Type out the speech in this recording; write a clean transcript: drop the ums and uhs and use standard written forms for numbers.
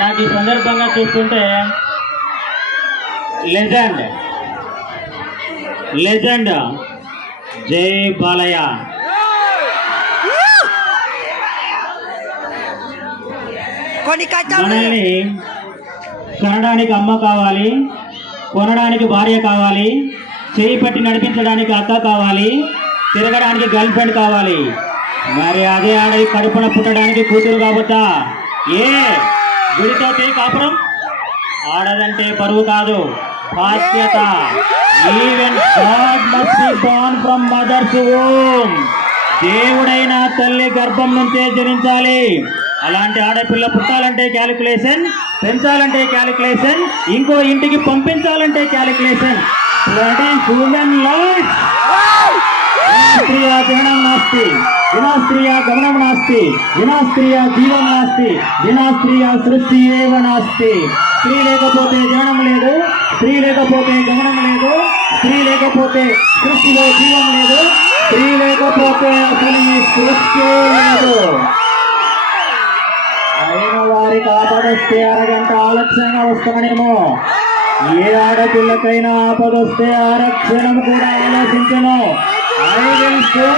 నాకు ఈ సందర్భంగా చూస్తుంటే లెజెండ్ లెజెండ్ జై బాలయ్య. మనల్ని కనడానికి అమ్మ కావాలి, కొనడానికి భార్య కావాలి, చేయి పట్టి నడిపించడానికి అక్క కావాలి, తిరగడానికి గర్ల్ ఫ్రెండ్ కావాలి. మరి అదే ఆడది కడుపున పుట్టడానికి కూతురు కాబట్టా ఏ గుడితో కాపురం ఆడదంటే బరువు కాదు, బాధ్యత. Even God must be born from mothers womb. దేవుడైన తల్లి గర్భం నుంచే జనించాలి. అలాంటి ఆడపిల్ల పుట్టాలంటే క్యాలిక్యులేషన్, పెంచాలంటే క్యాలిక్యులేషన్, ఇంకో ఇంటికి పంపించాలంటే క్యాలిక్యులేషన్. హ్యూమన్ లైఫ్ స్త్రీయ జననం నాస్తి, వినా స్త్రీయ గమనం నాస్తి, వినా స్త్రీయ జీవం నాస్తి, వినా స్త్రీయ సృష్టి ఏవ నాస్తి. స్త్రీ లేకపోతే జననం లేదు, స్త్రీ లేకపోతే గమనం లేదు, స్త్రీ లేకపోతే సృష్టిలో జీవం లేదు, స్త్రీ లేకపోతే అసలు ఈ సృష్టి లేదు. అయిన వారికి ఆపదొస్తే అరగంట ఆలస్యంగా వస్తానేమో, ఏ ఆడపిల్లకైనా ఆపదొస్తే ఆరక్షణం కూడా ఆలోచించను. I will show